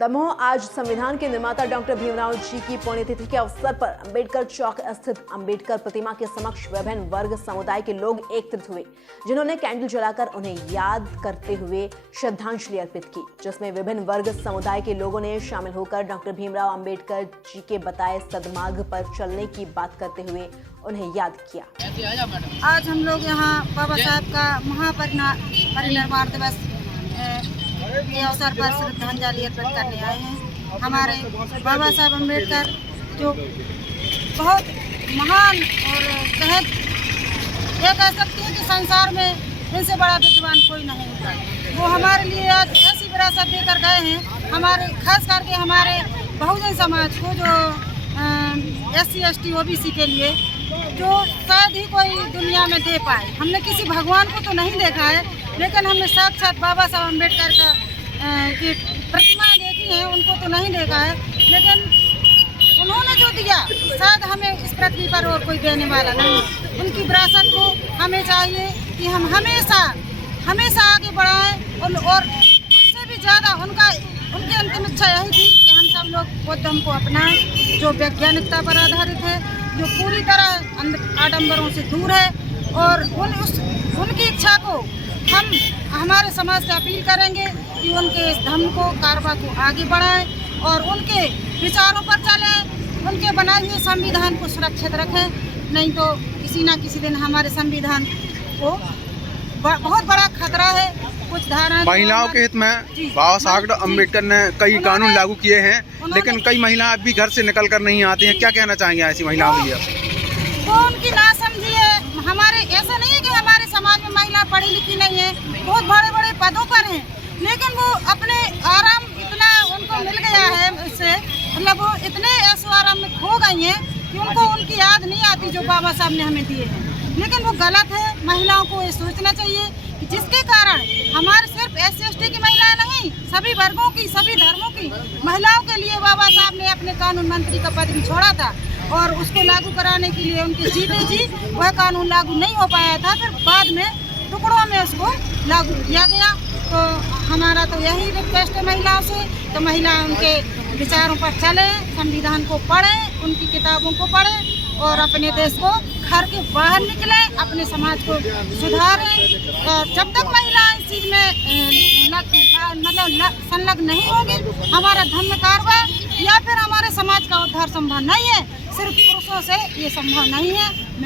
दमोह आज संविधान के निर्माता डॉक्टर भीमराव जी की पुण्यतिथि के अवसर पर अंबेडकर चौक स्थित अंबेडकर प्रतिमा के समक्ष विभिन्न वर्ग समुदाय के लोग एकत्रित हुए, जिन्होंने कैंडल जलाकर उन्हें याद करते हुए श्रद्धांजलि अर्पित की, जिसमें विभिन्न वर्ग समुदाय के लोगों ने शामिल होकर डॉक्टर भीमराव अंबेडकर जी के बताए सद्मार्ग पर चलने की बात करते हुए उन्हें याद किया। आज हम लोग यहाँ बाबा साहब का महापरिनिर्वाण दिवस के अवसर पर श्रद्धांजलि अर्पित करने आए हैं। हमारे बाबा साहब अम्बेडकर जो बहुत महान और ये कह सकते हैं कि संसार में इनसे बड़ा विद्वान कोई नहीं होता। वो हमारे लिए आज ऐसी विरासत देकर गए हैं, हमारे खास करके हमारे बहुजन समाज को, जो SC ST OBC के लिए, जो शायद ही कोई दुनिया में दे पाए। हमने किसी भगवान को तो नहीं देखा है, लेकिन हमने साक्षात बाबा साहब अम्बेडकर का की प्रतिमा देखी है, उनको तो नहीं देखा है, लेकिन उन्होंने जो दिया शायद हमें इस पृथ्वी पर और कोई देने वाला नहीं। उनकी विरासत को हमें चाहिए कि हम हमेशा आगे बढ़ाएं और उनसे भी ज़्यादा उनकी अंतिम इच्छा यही थी कि हम सब लोग बुद्ध को अपनाएं, जो वैज्ञानिकता पर आधारित है, जो पूरी तरह आडंबरों से दूर है। और उनकी इच्छा को हम हमारे समाज से अपील करेंगे कि उनके इस धर्म को, कारवा को आगे बढ़ाएं और उनके विचारों पर चलें, उनके बनाए हुए संविधान को सुरक्षित रखें। नहीं तो किसी ना किसी दिन हमारे संविधान को बहुत बड़ा खतरा है। कुछ धारा महिलाओं के हित में बाबा साहब अम्बेडकर ने कई कानून लागू किए हैं, लेकिन कई महिलाएं अभी घर से निकल कर नहीं आती हैं। क्या कहना चाहेंगे ऐसी महिलाओं के लिए? वो उनकी नासमझी है। हमारे ऐसा नहीं है कि हमारे समाज में महिला पढ़ी लिखी नहीं है, बहुत बड़े बड़े पदों पर हैं, लेकिन वो अपने आराम इतना उनको मिल गया है, इससे मतलब वो इतने ऐसो आराम में खो गई हैं कि उनको उनकी याद नहीं आती जो बाबा साहब ने हमें दिए हैं। लेकिन वो गलत है। महिलाओं को ये सोचना चाहिए कि जिसके कारण हमारे सिर्फ SC ST की महिलाएं नहीं, सभी वर्गों की, सभी धर्मों की महिलाओं के लिए बाबा साहब ने अपने कानून मंत्री का पद भी छोड़ा था, और उसको लागू कराने के लिए उनके जीते जी वह कानून लागू नहीं हो पाया था। फिर बाद में टुकड़ों में उसको लागू किया गया। तो हमारा तो यही रिक्वेस्ट है महिलाओं से, तो महिलाएं उनके विचारों पर चलें, संविधान को पढ़ें, उनकी किताबों को पढ़ें और अपने देश को घर के बाहर निकलें, अपने समाज को सुधारें। और जब तक महिलाएं इस चीज़ में संलग्न नहीं होगी, हमारा धर्म कारवा या फिर हमारे समाज का उद्धार संभव नहीं है। सिर्फ पुरुषों से ये संभव नहीं है।